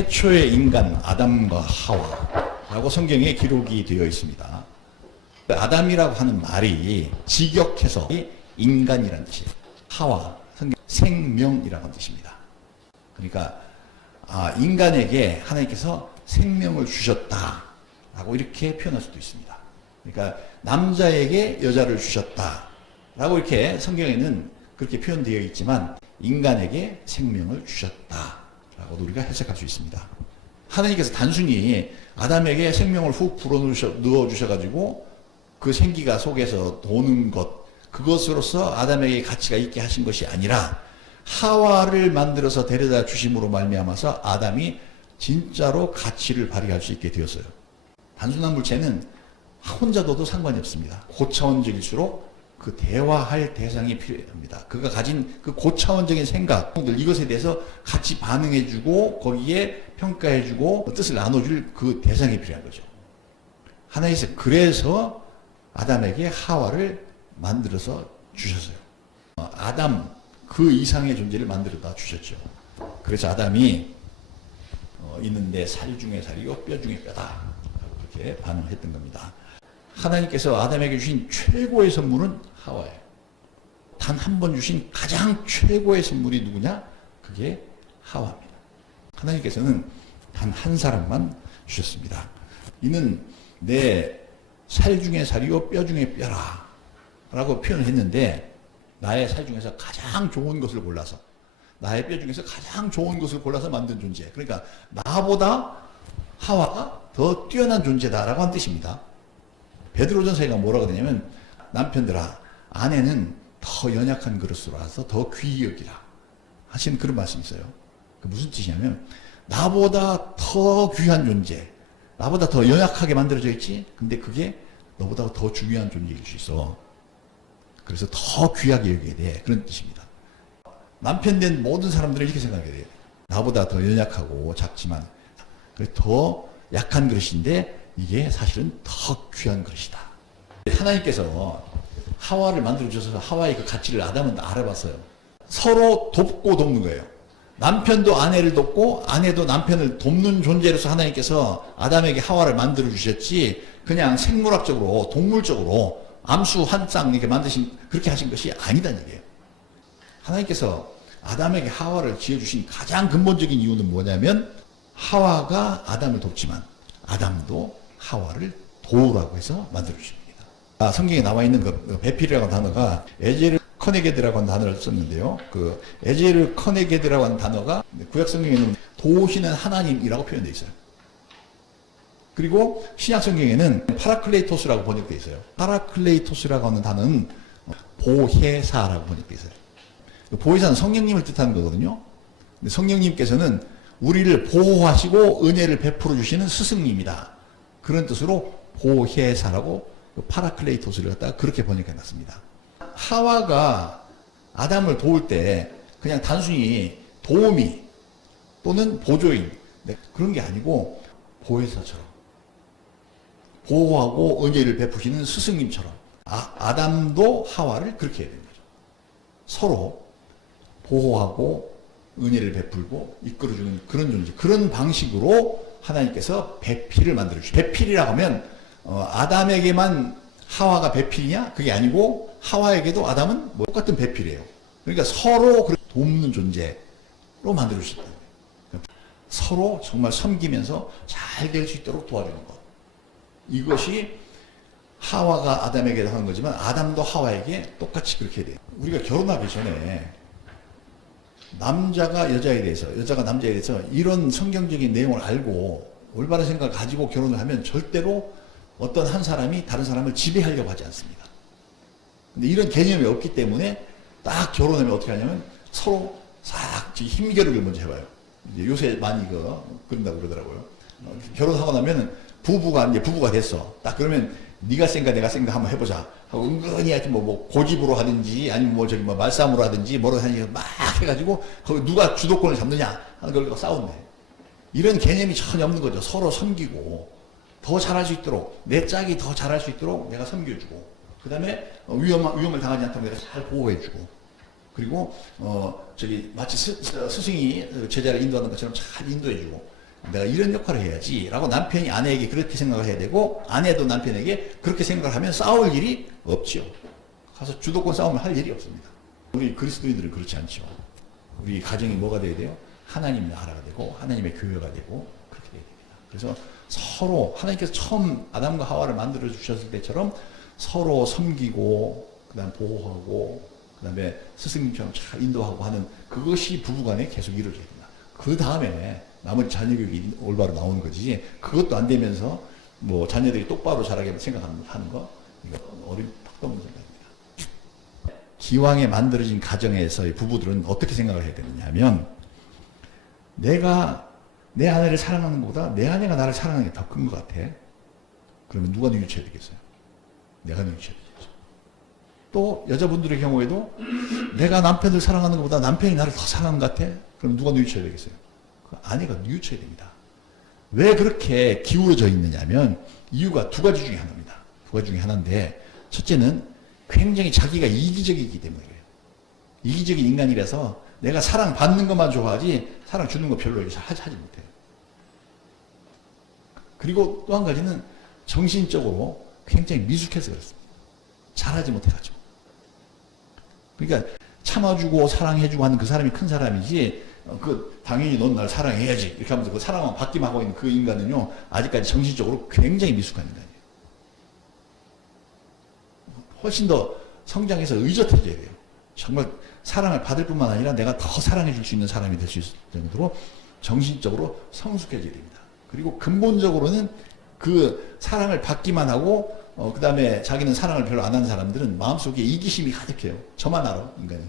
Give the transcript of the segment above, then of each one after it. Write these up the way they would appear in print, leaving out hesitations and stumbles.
태초의 인간 아담과 하와라고 성경에 기록이 되어 있습니다. 아담이라고 하는 말이 직역해서 인간이라는 뜻이에요. 하와, 생명이라는 뜻입니다. 그러니까 인간에게 하나님께서 생명을 주셨다라고 이렇게 표현할 수도 있습니다. 그러니까 남자에게 여자를 주셨다라고 이렇게 성경에는 그렇게 표현되어 있지만 인간에게 생명을 주셨다라고도 우리가 해석할 수 있습니다. 하나님께서 단순히 아담에게 생명을 훅 불어넣어 주셔가지고 그 생기가 속에서 도는 것, 그것으로서 아담에게 가치가 있게 하신 것이 아니라 하와를 만들어서 데려다 주심으로 말미암아서 아담이 진짜로 가치를 발휘할 수 있게 되었어요. 단순한 물체는 혼자 둬도 상관이 없습니다. 고차원적일수록 그 대화할 대상이 필요합니다. 그가 가진 그 고차원적인 생각들, 이것에 대해서 같이 반응해주고 거기에 평가해주고 뜻을 나눠줄 그 대상이 필요한 거죠. 하나님께서 그래서 아담에게 하와를 만들어서 주셨어요. 아담 그 이상의 존재를 만들어다 주셨죠. 그래서 아담이 있는데 살 중에 살이요 뼈 중에 뼈다, 그렇게 반응했던 겁니다. 하나님께서 아담에게 주신 최고의 선물은 하와예요. 단 한 번 주신 가장 최고의 선물이 누구냐? 그게 하와입니다. 하나님께서는 단 한 사람만 주셨습니다. 이는 내 살 중에 살이요 뼈 중에 뼈라 라고 표현을 했는데, 나의 살 중에서 가장 좋은 것을 골라서, 나의 뼈 중에서 가장 좋은 것을 골라서 만든 존재, 그러니까 나보다 하와가 더 뛰어난 존재다라고 한 뜻입니다. 베드로전서에가 뭐라고 되냐면, 남편들아 아내는 더 연약한 그릇으로 와서 더 귀히 여기라 하신 그런 말씀이 있어요. 그 무슨 뜻이냐면, 나보다 더 귀한 존재, 나보다 더 연약하게 만들어져 있지, 근데 그게 너보다 더 중요한 존재일 수 있어. 그래서 더 귀하게 여겨야 돼, 그런 뜻입니다. 남편 된 모든 사람들은 이렇게 생각해야 돼요. 나보다 더 연약하고 작지만 더 약한 그릇인데 이게 사실은 더 귀한 그릇이다. 하나님께서 하와를 만들어주셔서 하와의 그 가치를 아담은 알아봤어요. 서로 돕고 돕는 거예요. 남편도 아내를 돕고 아내도 남편을 돕는 존재로서 하나님께서 아담에게 하와를 만들어주셨지, 그냥 생물학적으로 동물적으로 암수 한 쌍 이렇게 만드신, 그렇게 하신 것이 아니다는 얘기예요. 하나님께서 아담에게 하와를 지어주신 가장 근본적인 이유는 뭐냐면, 하와가 아담을 돕지만 아담도 하와를 도우라고 해서 만들어주십니다. 성경에 나와 있는 그 배필이라고 하는 단어가 에제르 커네게드라고 하는 단어를 썼는데요. 그 에제르 커네게드라고 하는 단어가 구약 성경에는 도우시는 하나님이라고 표현되어 있어요. 그리고 신약 성경에는 파라클레이토스라고 번역되어 있어요. 파라클레이토스라고 하는 단어는 보혜사라고 번역되어 있어요. 보혜사는 성령님을 뜻하는 거거든요. 근데 성령님께서는 우리를 보호하시고 은혜를 베풀어 주시는 스승님이다, 그런 뜻으로 보혜사라고 파라클레이토스를 갖다가 그렇게 번역해 놨습니다. 하와가 아담을 도울 때 그냥 단순히 도우미 또는 보조인, 그런 게 아니고 보혜사처럼 보호하고 은혜를 베푸시는 스승님처럼 아담도 하와를 그렇게 해야 되는 거죠. 서로 보호하고 은혜를 베풀고 이끌어주는 그런 존재, 그런 방식으로 하나님께서 배필을 만들어주죠. 배필이라고 하면 아담에게만 하와가 배필이냐? 그게 아니고 하와에게도 아담은 똑같은 배필이에요. 그러니까 서로 돕는 존재로 만들어주셨다. 서로 정말 섬기면서 잘 될 수 있도록 도와주는 것. 이것이 하와가 아담에게 하는 거지만 아담도 하와에게 똑같이 그렇게 돼요. 우리가 결혼하기 전에 남자가 여자에 대해서, 여자가 남자에 대해서 이런 성경적인 내용을 알고 올바른 생각을 가지고 결혼을 하면 절대로 어떤 한 사람이 다른 사람을 지배하려고 하지 않습니다. 근데 이런 개념이 없기 때문에 딱 결혼하면 어떻게 하냐면 서로 싹 힘겨루기를 먼저 해봐요. 이제 요새 많이 그런다고 그러더라고요. 결혼하고 나면 부부가 됐어. 딱 그러면 네가 센가 내가 센가 한번 해보자 하고 은근히 하여튼 뭐 고집으로 하든지 아니면 말싸움으로 하든지 뭐로 하든지 막 해가지고 거기 누가 주도권을 잡느냐 하는 걸 싸운대. 이런 개념이 전혀 없는 거죠. 서로 섬기고 더 잘할 수 있도록, 내 짝이 더 잘할 수 있도록 내가 섬겨주고, 그 다음에 위험을 당하지 않도록 내가 잘 보호해주고, 그리고 마치 스승이 제자를 인도하는 것처럼 잘 인도해주고, 내가 이런 역할을 해야지 라고 남편이 아내에게 그렇게 생각을 해야 되고, 아내도 남편에게 그렇게 생각을 하면 싸울 일이 없죠. 가서 주도권 싸움을 할 일이 없습니다. 우리 그리스도인들은 그렇지 않죠. 우리 가정이 뭐가 돼야 돼요? 하나님의 나라가 되고 하나님의 교회가 되고 그렇게 돼야 됩니다. 그래서 서로 하나님께서 처음 아담과 하와를 만들어 주셨을 때처럼 서로 섬기고 그다음 보호하고 그다음에 스승님처럼 잘 인도하고 하는 그것이 부부간에 계속 이루어져야 됩니다. 그 다음에 나머지 자녀 교육이 올바로 나오는 거지, 그것도 안 되면서 뭐 자녀들이 똑바로 자라게 생각하는 거, 이거 턱도 없는 생각입니다. 기왕에 만들어진 가정에서의 부부들은 어떻게 생각을 해야 되느냐 하면, 내가 내 아내를 사랑하는 것보다 내 아내가 나를 사랑하는 게 더 큰 것 같아. 그러면 누가 뉘우쳐야 되겠어요? 내가 뉘우쳐야 되겠죠. 또 여자분들의 경우에도 내가 남편을 사랑하는 것보다 남편이 나를 더 사랑하는 것 같아. 그럼 누가 뉘우쳐야 되겠어요? 그 아내가 뉘우쳐야 됩니다. 왜 그렇게 기울어져 있느냐면 이유가 두 가지 중에 하나입니다. 두 가지 중에 하나인데, 첫째는 굉장히 자기가 이기적이기 때문에 그래요. 이기적인 인간이라서 내가 사랑받는 것만 좋아하지 사랑 주는 거 별로 하지 못해요. 그리고 또 한 가지는 정신적으로 굉장히 미숙해서 그렇습니다. 잘하지 못해가지고. 그러니까 참아주고 사랑해주고 하는 그 사람이 큰 사람이지, 당연히 넌 날 사랑해야지 이렇게 하면서 그 사랑만 받기만 하고 있는 그 인간은요, 아직까지 정신적으로 굉장히 미숙한 인간이에요. 훨씬 더 성장해서 의젓해져야 돼요. 정말 사랑을 받을 뿐만 아니라 내가 더 사랑해 줄 수 있는 사람이 될 수 있을 정도로 정신적으로 성숙해져야 됩니다. 그리고 근본적으로는 그 사랑을 받기만 하고 그 다음에 자기는 사랑을 별로 안 하는 사람들은 마음속에 이기심이 가득해요. 저만 알아, 인간이.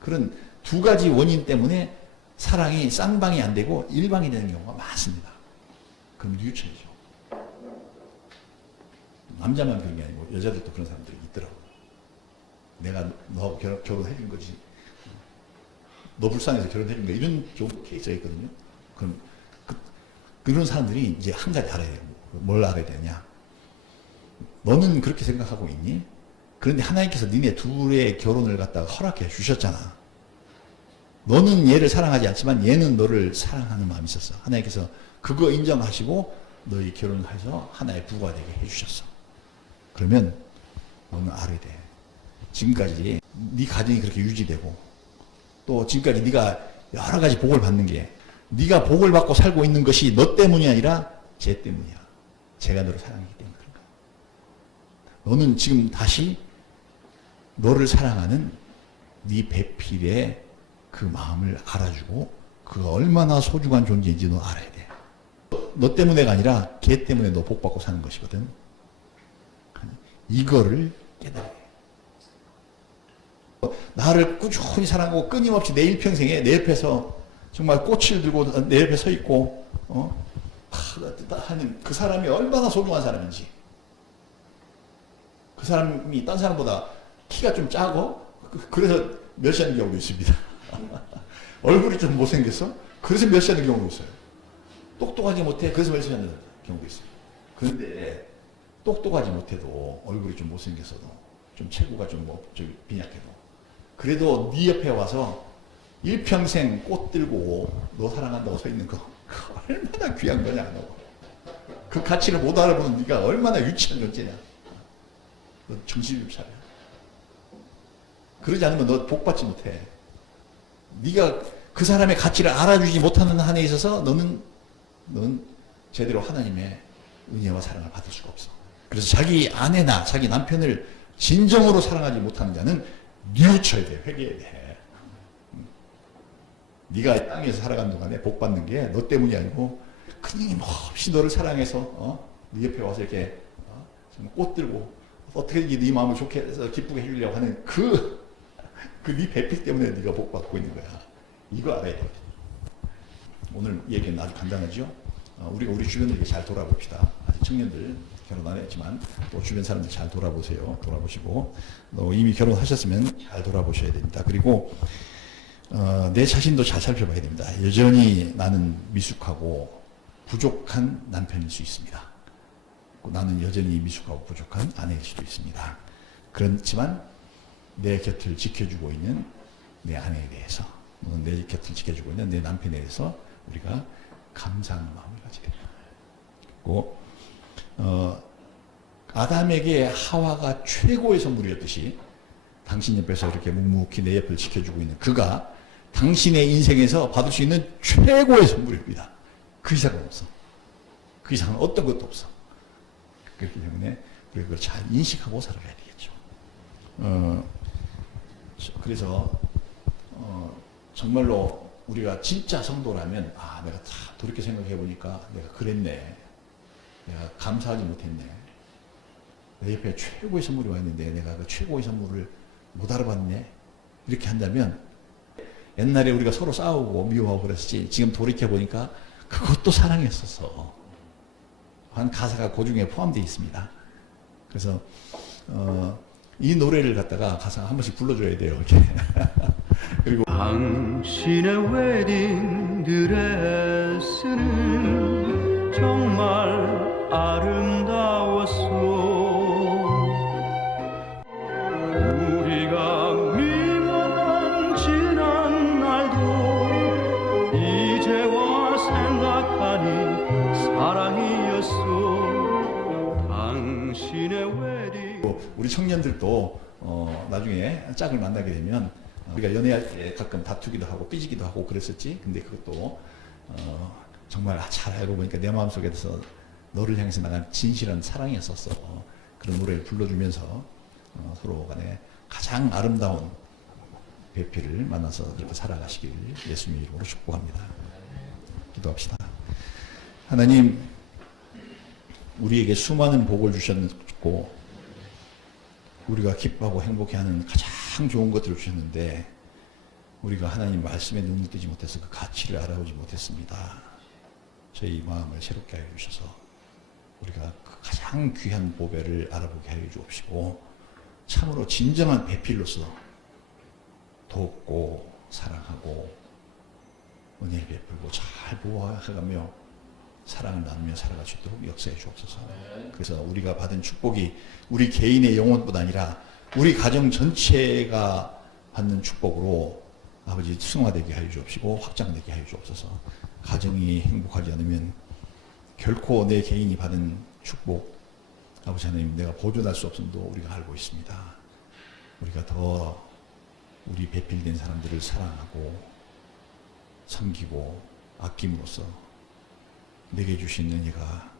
그런 두 가지 원인 때문에 사랑이 쌍방이 안 되고 일방이 되는 경우가 많습니다. 그럼 뉘우쳐야죠. 남자만 그런 게 아니고 여자들도 그런 사람들이 있더라고요. 내가 너 결혼해 준 거지, 너 불쌍해서 결혼해 준 거야, 이런 경우 케이스가 있거든요. 그럼 그런 사람들이 이제 한 가지 알아야 돼요. 뭘 알아야 되냐? 너는 그렇게 생각하고 있니? 그런데 하나님께서 니네 둘의 결혼을 갖다가 허락해 주셨잖아. 너는 얘를 사랑하지 않지만 얘는 너를 사랑하는 마음이 있었어. 하나님께서 그거 인정하시고 너희 결혼을 해서 하나의 부부가 되게 해주셨어. 그러면 너는 알아야 돼. 지금까지 네 가정이 그렇게 유지되고 또 지금까지 네가 여러 가지 복을 받는 게, 네가 복을 받고 살고 있는 것이 너 때문이 아니라 쟤 때문이야. 제가 너를 사랑하기 때문에 그런 거야. 너는 지금 다시 너를 사랑하는 네 배필의 그 마음을 알아주고 그가 얼마나 소중한 존재인지 너 알아야 돼. 너 때문에가 아니라 걔 때문에 너 복 받고 사는 것이거든. 이거를 깨달아야 돼. 나를 꾸준히 사랑하고 끊임없이 내 일평생에 내 옆에서 정말 꽃을 들고 내 옆에 서 있고 하는 그 사람이 얼마나 소중한 사람인지. 그 사람이 딴 사람보다 키가 좀 작고 그래서 멸시하는 경우도 있습니다. 얼굴이 좀 못생겼어? 그래서 멸시하는 경우도 있어요. 똑똑하지 못해? 그래서 멸시하는 경우도 있어요. 그런데 똑똑하지 못해도 얼굴이 좀 못생겼어도 좀 체구가 좀 빈약해도 그래도 네 옆에 와서 일평생 꽃 들고 너 사랑한다고 서 있는 거 얼마나 귀한 거냐. 너. 그 가치를 못 알아보는 네가 얼마나 유치한 존재냐. 너 정신 좀 차려. 그러지 않으면 너 복 받지 못해. 네가 그 사람의 가치를 알아주지 못하는 한에 있어서 너는 제대로 하나님의 은혜와 사랑을 받을 수가 없어. 그래서 자기 아내나 자기 남편을 진정으로 사랑하지 못하는 자는 뉘우쳐야 돼. 회개해야 돼. 네가 땅에서 살아가는 동안에 복 받는 게 너 때문이 아니고 끊임없이 너를 사랑해서 네 옆에 와서 이렇게 꽃 들고 어떻게든지 네 마음을 좋게 해서 기쁘게 해주려고 하는 네 배필 때문에 네가 복 받고 있는 거야. 이거 알아야 돼. 오늘 얘기는 아주 간단하죠. 우리가 우리 주변을 잘 돌아봅시다. 아직 청년들 결혼 안 했지만 또 주변 사람들 잘 돌아보세요. 돌아보시고 이미 결혼하셨으면 잘 돌아보셔야 됩니다. 그리고 내 자신도 잘 살펴봐야 됩니다. 여전히 나는 미숙하고 부족한 남편일 수 있습니다. 나는 여전히 미숙하고 부족한 아내일 수도 있습니다. 그렇지만 내 곁을 지켜주고 있는 내 아내에 대해서 내 곁을 지켜주고 있는 내 남편에 대해서 우리가 감사하는 마음을 가지게 됩니다. 그리고 아담에게 하와가 최고의 선물이었듯이 당신 옆에서 이렇게 묵묵히 내 옆을 지켜주고 있는 그가 당신의 인생에서 받을 수 있는 최고의 선물입니다. 그 이상은 없어. 그 이상은 어떤 것도 없어. 그렇기 때문에 우리가 그걸 잘 인식하고 살아가야 되겠죠. 그래서 정말로 우리가 진짜 성도라면 내가 다 돌이켜 생각해 보니까 내가 그랬네. 내가 감사하지 못했네. 내 옆에 최고의 선물이 와 있는데 내가 그 최고의 선물을 못 알아봤네. 이렇게 한다면 옛날에 우리가 서로 싸우고 미워하고 그랬지 지금 돌이켜 보니까 그것도 사랑이었었어. 한 가사가 그 중에 포함되어 있습니다. 그래서 이 노래를 갖다가 가사 한 번씩 불러줘야 돼요. 이렇게. 그리고 당신의 웨딩 드레스는 정말 아름다웠소. 우리가 미워한 지난 날도 이제와 생각하니 사랑이었소. 당신의 웨딩. 우리 청년들도 나중에 짝을 만나게 되면 우리가 연애할 때 가끔 다투기도 하고 삐지기도 하고 그랬었지. 근데 그것도 정말 잘 알고 보니까 내 마음속에서 너를 향해서 나간 진실한 사랑이었었어. 그런 노래를 불러주면서 서로 간에 가장 아름다운 배필을 만나서 그렇게 살아가시길 예수님 이름으로 축복합니다. 기도합시다. 하나님, 우리에게 수많은 복을 주셨고 우리가 기뻐하고 행복해하는 가장 좋은 것들을 주셨는데 우리가 하나님 말씀에 눈을 뜨지 못해서 그 가치를 알아보지 못했습니다. 저희 마음을 새롭게 하여 주셔서 우리가 그 가장 귀한 보배를 알아보게 하여 주옵시고 참으로 진정한 배필로서 돕고 사랑하고 은혜를 베풀고 잘 보호해가며 사랑을 나누며 살아갈 수 있도록 역사해 주옵소서. 그래서 우리가 받은 축복이 우리 개인의 영혼뿐 아니라 우리 가정 전체가 받는 축복으로 아버지 승화되게 하여 주옵시고 확장되게 하여 주옵소서. 가정이 행복하지 않으면 결코 내 개인이 받은 축복 아버지 하나님 내가 보존할 수 없음도 우리가 알고 있습니다. 우리가 더 우리 배필된 사람들을 사랑하고 섬기고 아낌으로써 내게 주신 은혜가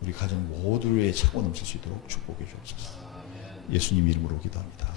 우리 가정 모두에 차고 넘칠 수 있도록 축복해 주옵소서. 예수님 이름으로 기도합니다.